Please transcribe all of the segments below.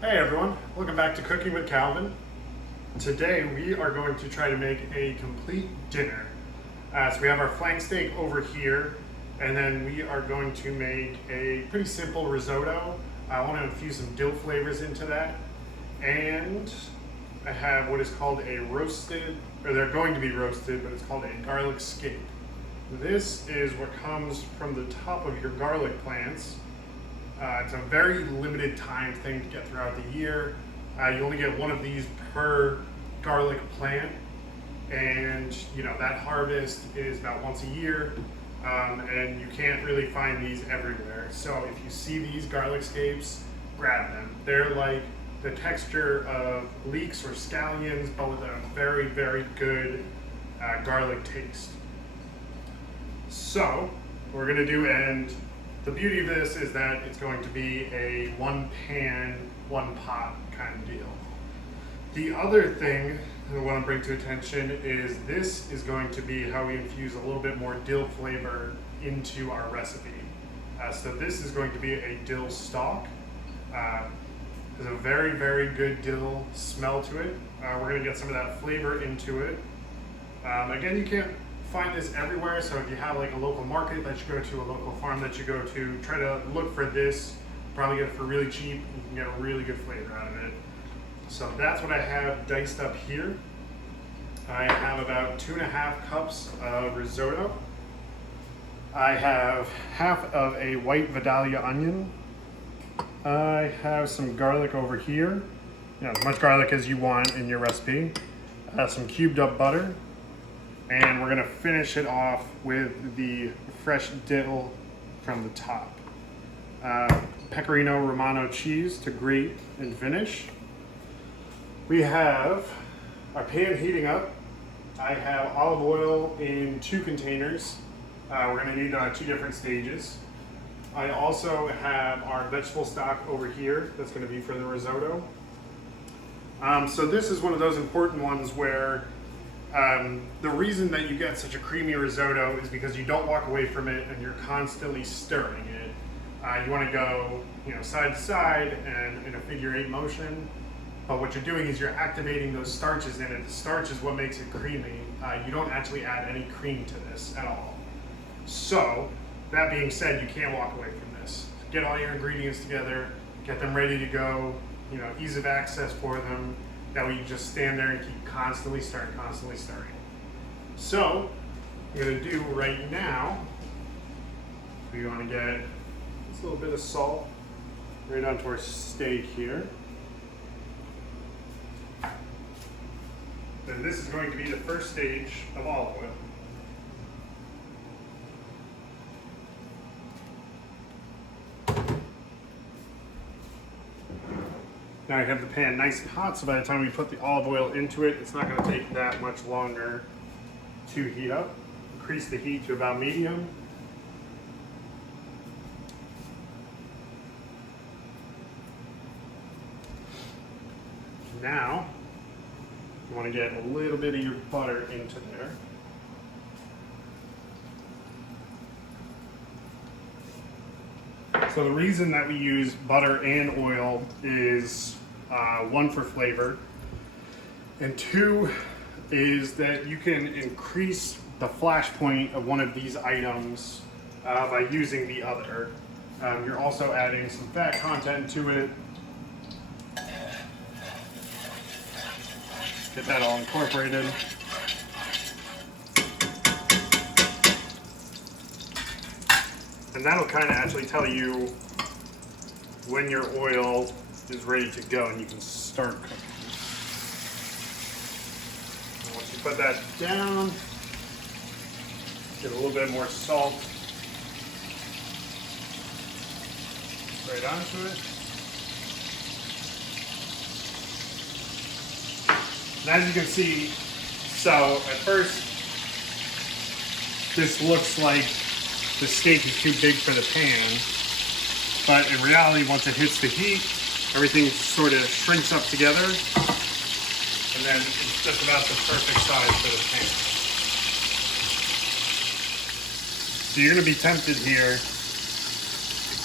Hey everyone, welcome back to Cooking with Calvin. Today we are going to try to make a complete dinner. So we have our flank steak over here, and then we are going to make a pretty simple risotto. I want to infuse some dill flavors into that. And I have what is called a roasted, or they're going to be roasted, but it's called a garlic scape. This is what comes from the top of your garlic plants. It's a very limited time thing to get throughout the year. You only get one of these per garlic plant, and that harvest is about once a year, and you can't really find these everywhere. So if you see these garlic scapes, grab them. They're like the texture of leeks or scallions, but with a very, very good garlic taste. So what we're gonna do, and the beauty of this is that it's going to be a one pan, one pot kind of deal. The other thing that I want to bring to attention is this is going to be how we infuse a little bit more dill flavor into our recipe. So this is going to be a dill stock. There's a very, very good dill smell to it. We're going to get some of that flavor into it. Again, you can't find this everywhere, so if you have like a local market that you go to, a local farm that you go to, try to look for this. Probably get it for really cheap. You can get a really good flavor out of it. So that's what I have diced up here. I have about 2.5 cups of risotto. I have half of a white Vidalia onion. I have some garlic over here. As much garlic as you want in your recipe. Some cubed up butter. And we're gonna finish it off with the fresh dill from the top. Pecorino Romano cheese to grate and finish. We have our pan heating up. I have olive oil in 2 containers. We're gonna need 2 different stages. I also have our vegetable stock over here that's gonna be for the risotto. So this is one of those important ones where the reason that you get such a creamy risotto is because you don't walk away from it and you're constantly stirring it. You want to go, side to side and in a figure 8 motion. But what you're doing is you're activating those starches in it. The starch is what makes it creamy. You don't actually add any cream to this at all. So that being said, you can't walk away from this. Get all your ingredients together, get them ready to go. Ease of access for them. That way you just stand there and keep constantly stirring, constantly stirring. So, what we're gonna do right now, we wanna get just a little bit of salt right onto our steak here. Then this is going to be the first stage of olive oil. Now I have the pan nice and hot, so by the time we put the olive oil into it, it's not going to take that much longer to heat up. Increase the heat to about medium. Now, you want to get a little bit of your butter into there. So the reason that we use butter and oil is 1 for flavor, and 2 is that you can increase the flash point of one of these items by using the other. You're also adding some fat content to it. Get that all incorporated. And that'll kind of actually tell you when your oil is ready to go and you can start cooking. And once you put that down, get a little bit more salt right onto it. And as you can see, so at first this looks like the steak is too big for the pan, but in reality, once it hits the heat, everything sort of shrinks up together, and then it's just about the perfect size for the pan. So you're going to be tempted here,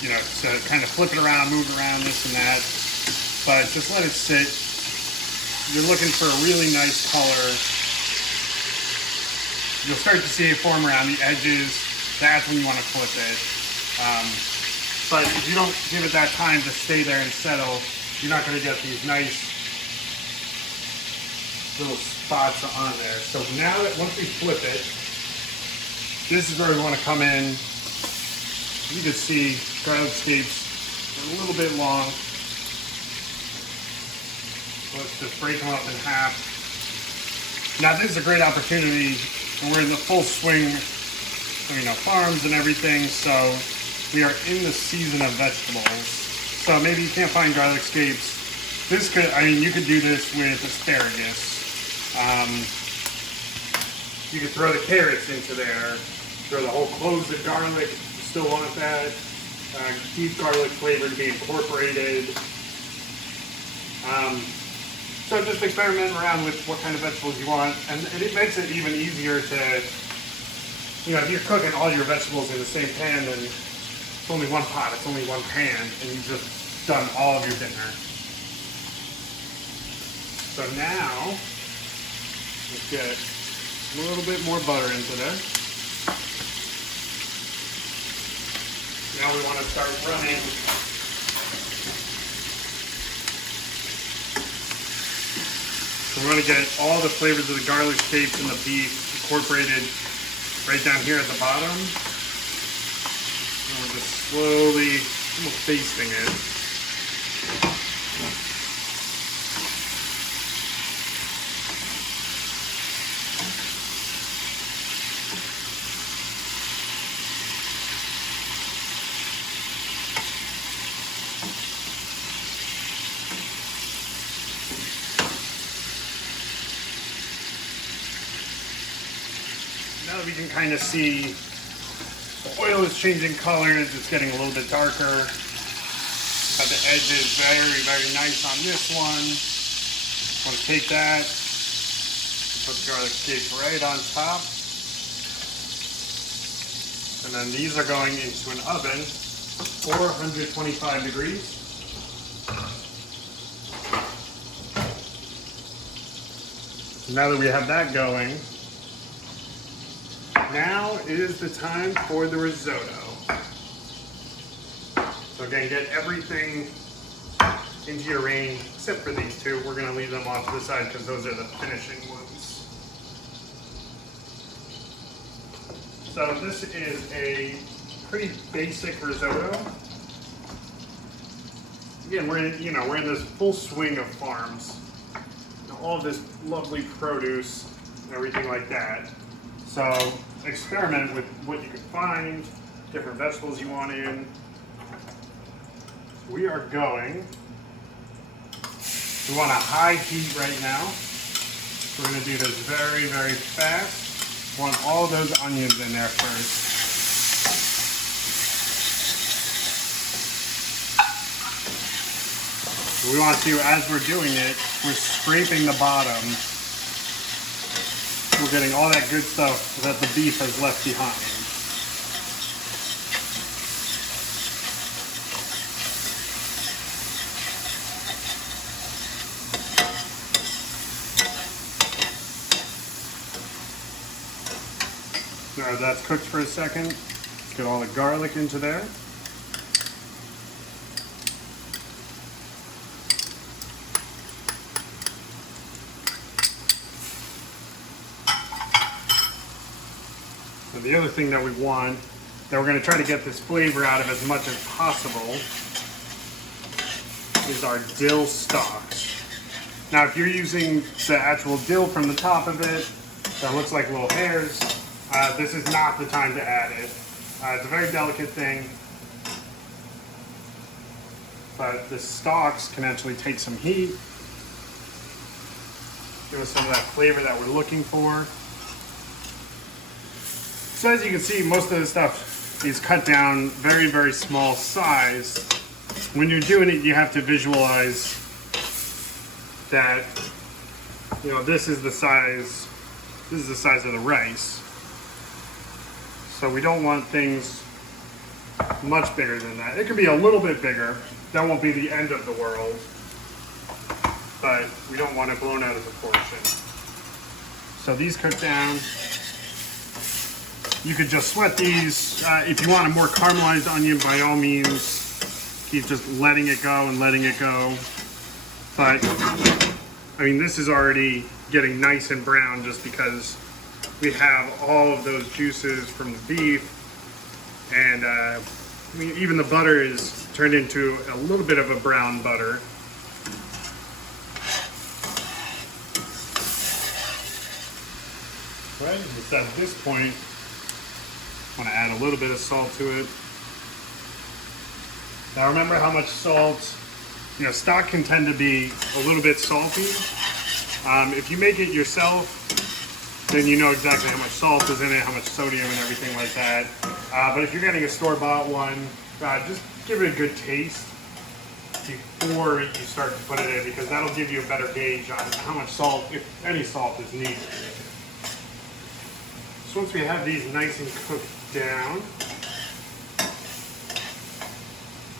to kind of flip it around, move it around, this and that. but just let it sit. You're looking for a really nice color. You'll start to see it form around the edges. That's when you want to flip it. But if you don't give it that time to stay there and settle, you're not going to get these nice little spots on there. So now that once we flip it, this is where we want to come in. You can see garlic scapes are a little bit long. Let's just break them up in half. Now this is a great opportunity when we're in the full swing of, you know, farms and everything. So we are in the season of vegetables. So maybe you can't find garlic scapes. This could, I mean, you could do this with asparagus. You could throw the carrots into there, throw the whole cloves of garlic, if you still want that. Deep garlic flavor to be incorporated. So just experiment around with what kind of vegetables you want, and it makes it even easier to, you know, if you're cooking all your vegetables in the same pan, then it's only one pot, it's only one pan, and you've just done all of your dinner. So now, let's get a little bit more butter into there. Now we want to start running we want to get all the flavors of the garlic scapes and the beef incorporated right down here at the bottom. And we're just slowly almost basting it. Now that we can kind of see the oil is changing colors, it's getting a little bit darker. Got the edges very, very nice on this one. Just want to take that and put the garlic scapes right on top. And then these are going into an oven, 425 degrees. Now that we have that going, now is the time for the risotto. So again, get everything into your range, except for these two. We're gonna leave them off to the side because those are the finishing ones. So this is a pretty basic risotto. Again, we're in this full swing of farms. All of this lovely produce and everything like that. So experiment with what you can find, different vegetables you want in. We are going, we want a high heat right now. We're gonna do this very, very fast. We want all those onions in there first. We want to, as we're doing it, we're scraping the bottom. We're getting all that good stuff that the beef has left behind. Now that's cooked for a second. Let's get all the garlic into there. The other thing that we want, that we're going to try to get this flavor out of as much as possible, is our dill stalks. Now if you're using the actual dill from the top of it, that looks like little hairs, this is not the time to add it. It's a very delicate thing, but the stalks can actually take some heat, give us some of that flavor that we're looking for. So as you can see, most of the stuff is cut down very, very small size. When you're doing it, you have to visualize that, you know, this is the size of the rice. So we don't want things much bigger than that. It can be a little bit bigger. That won't be the end of the world. but we don't want it blown out of proportion. So these cook down. You could just sweat these. If you want a more caramelized onion, by all means, keep just letting it go and letting it go. But, I mean, this is already getting nice and brown just because we have all of those juices from the beef. And, I mean, even the butter is turned into a little bit of a brown butter. Right, it's at this point, I want to add a little bit of salt to it. Now remember how much salt, you know, stock can tend to be a little bit salty. If you make it yourself, then you know exactly how much salt is in it, how much sodium and everything like that. But if you're getting a store-bought one, just give it a good taste before you start to put it in, because that'll give you a better gauge on how much salt, if any salt, is needed. So once we have these nice and cooked down,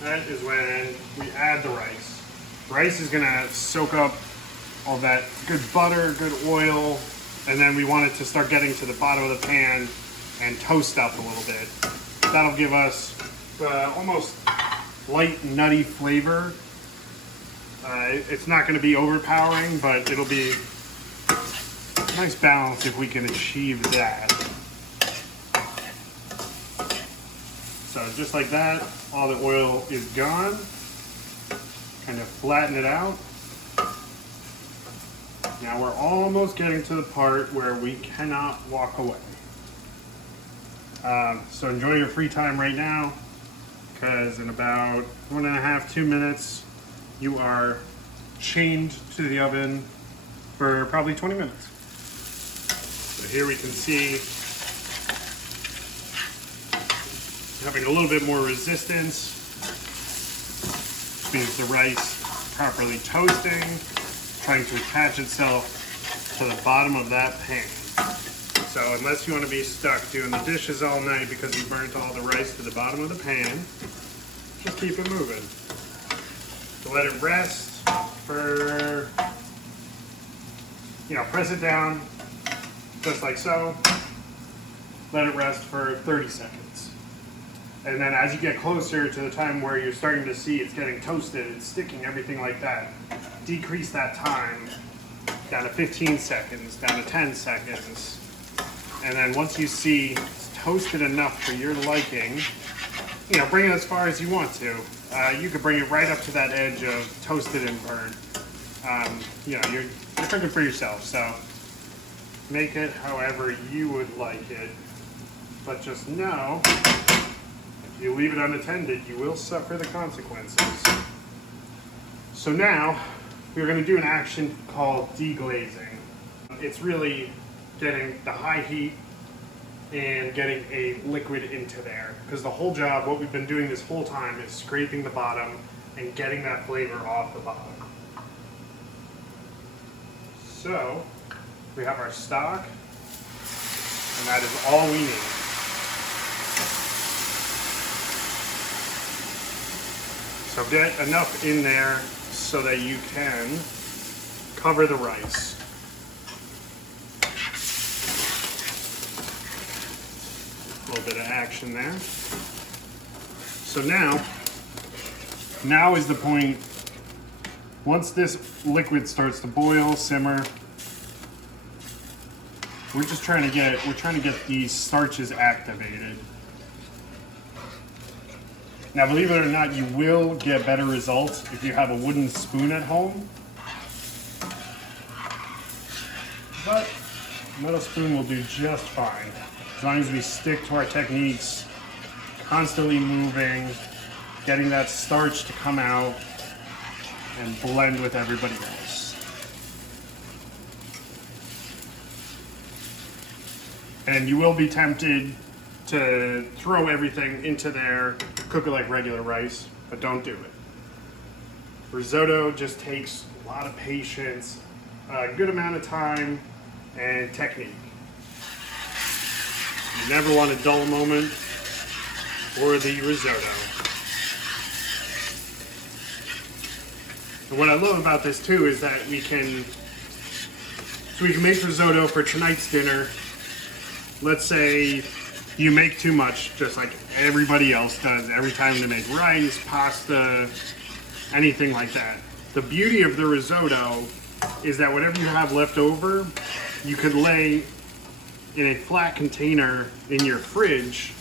that is when we add the rice. Rice is gonna soak up all that good butter, good oil, and then we want it to start getting to the bottom of the pan and toast up a little bit. That'll give us almost light, nutty flavor. It's not gonna be overpowering, but it'll be a nice balance if we can achieve that. So just like that, all the oil is gone. Kind of flatten it out. Now we're almost getting to the part where we cannot walk away. So enjoy your free time right now, because in about 1.5 to 2 minutes, you are chained to the oven for probably 20 minutes. So here we can see having a little bit more resistance, which means the rice properly toasting, trying to attach itself to the bottom of that pan. So unless you want to be stuck doing the dishes all night because you burnt all the rice to the bottom of the pan, just keep it moving. So let it rest for, you know, press it down just like so. Let it rest for 30 seconds. And then as you get closer to the time where you're starting to see it's getting toasted, it's sticking, everything like that, decrease that time down to 15 seconds, down to 10 seconds. And then once you see it's toasted enough for your liking, you know, bring it as far as you want to. You could bring it right up to that edge of toasted and burnt. You know, you're cooking for yourself, so make it however you would like it. But just know, if you leave it unattended, you will suffer the consequences. So now, we're going to do an action called deglazing. It's really getting the high heat and getting a liquid into there. Because the whole job, what we've been doing this whole time, is scraping the bottom and getting that flavor off the bottom. So, we have our stock, and that is all we need. So get enough in there so that you can cover the rice. A little bit of action there. So now is the point. Once this liquid starts to boil, simmer, we're trying to get these starches activated. Now, believe it or not, you will get better results if you have a wooden spoon at home. But a metal spoon will do just fine, as long as we stick to our techniques, constantly moving, getting that starch to come out and blend with everybody else. And you will be tempted to throw everything into there, cook it like regular rice, but don't do it. Risotto just takes a lot of patience, a good amount of time, and technique. You never want a dull moment for the risotto. And what I love about this too is that we can make risotto for tonight's dinner. Let's say you make too much, just like everybody else does every time they make rice, pasta, anything like that. The beauty of the risotto is that whatever you have left over, you could lay in a flat container in your fridge,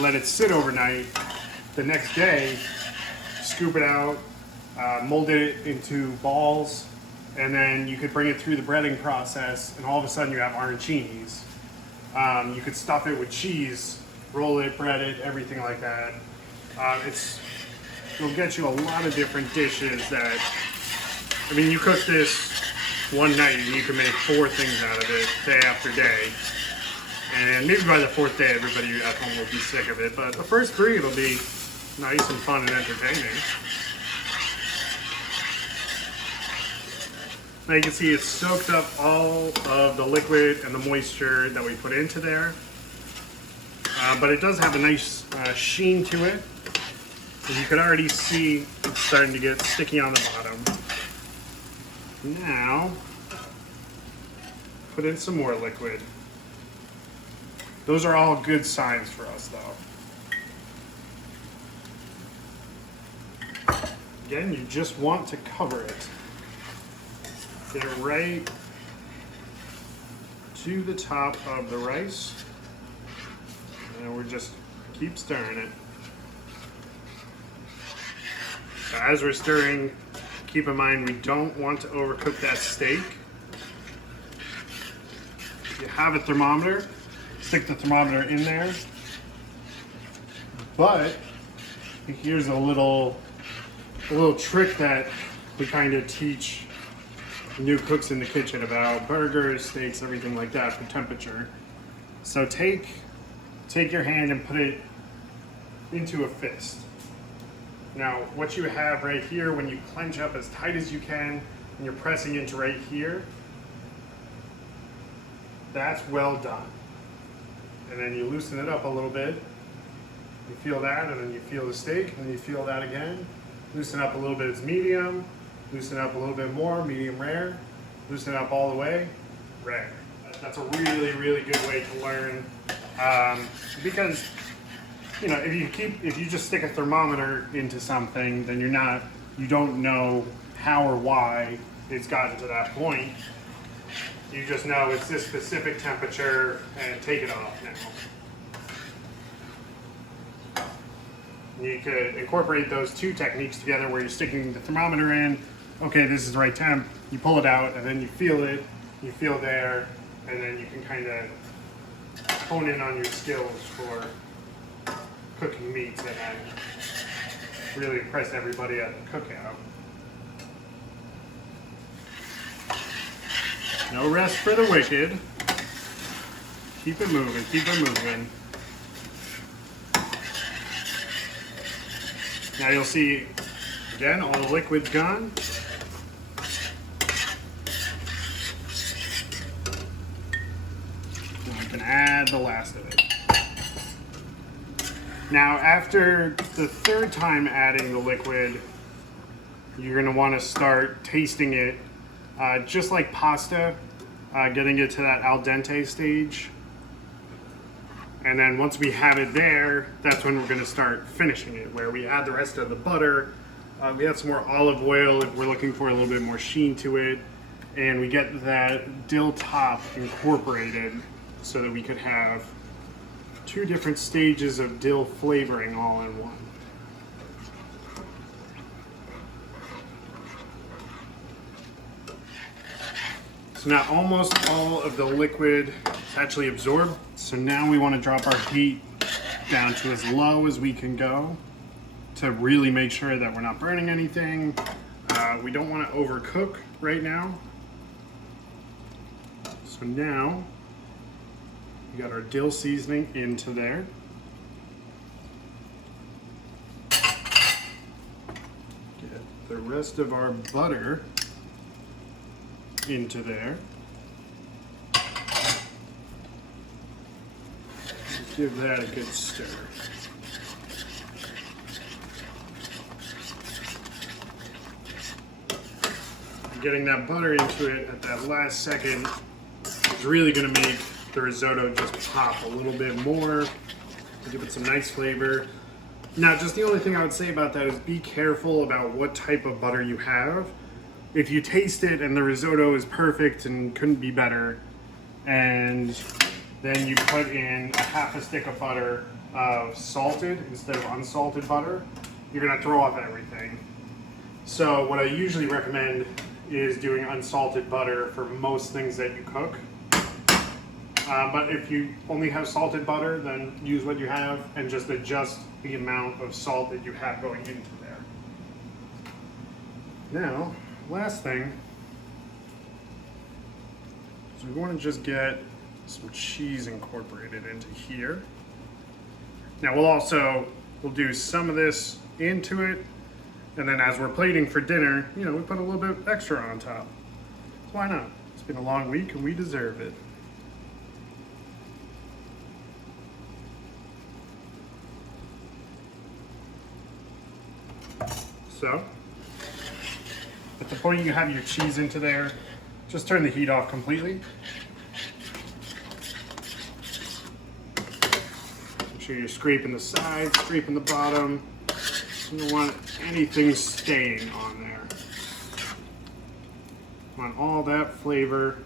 let it sit overnight. The next day, scoop it out, mold it into balls, and then you could bring it through the breading process, and all of a sudden you have arancinis. You could stuff it with cheese, roll it, bread it, everything like that. It'll get you a lot of different dishes that, I mean, you cook this one night and you can make 4 things out of it day after day. And maybe by the 4th day, everybody at home will be sick of it. But the first 3, it'll be nice and fun and entertaining. Now you can see it's soaked up all of the liquid and the moisture that we put into there. But it does have a nice sheen to it. As you can already see, it's starting to get sticky on the bottom. Now, put in some more liquid. Those are all good signs for us though. Again, you just want to cover it. Get it right to the top of the rice. And we're just keep stirring it. So as we're stirring, keep in mind we don't want to overcook that steak. If you have a thermometer, stick the thermometer in there. But here's a little trick that we kind of teach new cooks in the kitchen about burgers, steaks, everything like that for temperature. So take your hand and put it into a fist. Now, what you have right here, when you clench up as tight as you can and you're pressing into right here, that's well done. And then you loosen it up a little bit. You feel that, and then you feel the steak, and then you feel that again. Loosen up a little bit, it's medium. Loosen up a little bit more, medium rare. Loosen it up all the way, rare. That's a really, really good way to learn. Because, you know, if you just stick a thermometer into something, then you don't know how or why it's gotten to that point. You just know it's this specific temperature and take it off now. You could incorporate those 2 techniques together where you're sticking the thermometer in, okay, this is the right temp, you pull it out and then you feel it, you feel there, and then you can kind of hone in on your skills for cooking meats and then really impress everybody at the cookout. No rest for the wicked. Keep it moving, keep it moving. Now you'll see, again, all the liquid's gone. And we can add the last of it. Now, after the 3rd time adding the liquid, you're gonna wanna start tasting it just like pasta, getting it to that al dente stage. And then once we have it there, that's when we're gonna start finishing it, where we add the rest of the butter. We add some more olive oil if we're looking for a little bit more sheen to it. And we get that dill top incorporated so that we could have 2 different stages of dill flavoring all in one. So now almost all of the liquid is actually absorbed. So now we want to drop our heat down to as low as we can go to really make sure that we're not burning anything. We don't want to overcook right now. So now we got our dill seasoning into there. Get the rest of our butter into there. Give that a good stir. Getting that butter into it at that last second is really going to make the risotto just pop a little bit more, give it some nice flavor. Now, just the only thing I would say about that is be careful about what type of butter you have. If you taste it and the risotto is perfect and couldn't be better, and then you put in a half a stick of butter of salted instead of unsalted butter, you're gonna throw off everything. So what I usually recommend is doing unsalted butter for most things that you cook. But if you only have salted butter, then use what you have and just adjust the amount of salt that you have going into there. Now, last thing is we want to just get some cheese incorporated into here. Now we'll do some of this into it, and then as we're plating for dinner, we put a little bit extra on top. So why not? It's been a long week and we deserve it. So, at the point you have your cheese into there, just turn the heat off completely. Make sure you're scraping the sides, scraping the bottom. You don't want anything staying on there. Want all that flavor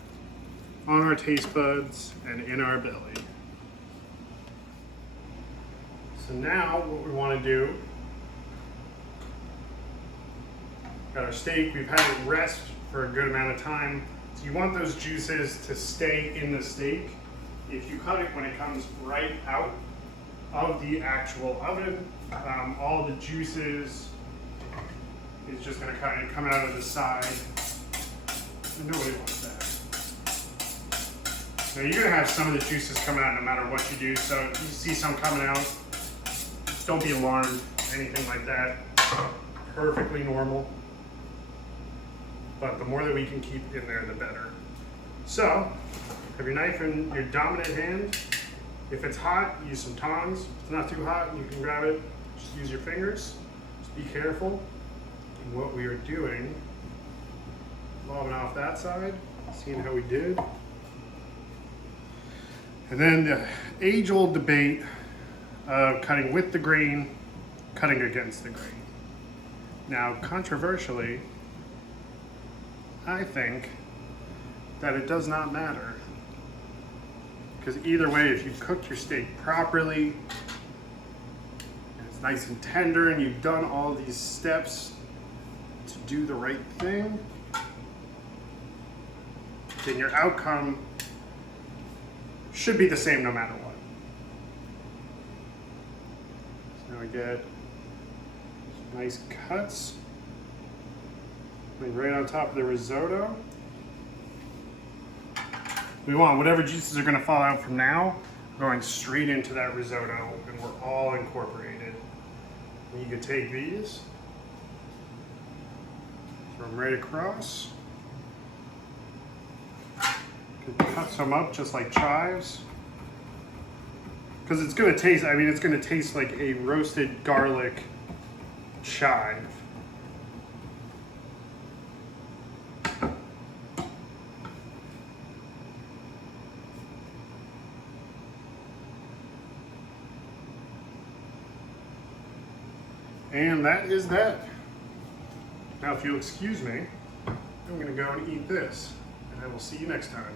on our taste buds and in our belly. So now what we want to do, got our steak, we've had it rest for a good amount of time. So you want those juices to stay in the steak. If you cut it when it comes right out of the actual oven, all the juices is just gonna kind of come out of the side. And nobody wants that. Now you're gonna have some of the juices coming out no matter what you do. So if you see some coming out, don't be alarmed, anything like that. Perfectly normal. But the more that we can keep in there, the better. So, have your knife in your dominant hand. If it's hot, use some tongs. If it's not too hot, you can grab it. Just use your fingers. Just be careful. And what we are doing, lobbing off that side, seeing how we did. And then the age-old debate of cutting with the grain, cutting against the grain. Now, controversially, I think that it does not matter. Because either way, if you've cooked your steak properly, and it's nice and tender, and you've done all these steps to do the right thing, then your outcome should be the same no matter what. So now we get some nice cuts. Right on top of the risotto. We want whatever juices are going to fall out from now going straight into that risotto, and we're all incorporated. And you can take these, throw them right across. You can cut some up just like chives. Because it's going to taste, it's going to taste like a roasted garlic chive. And that is that. Now, if you'll excuse me, I'm going to go and eat this, and I will see you next time.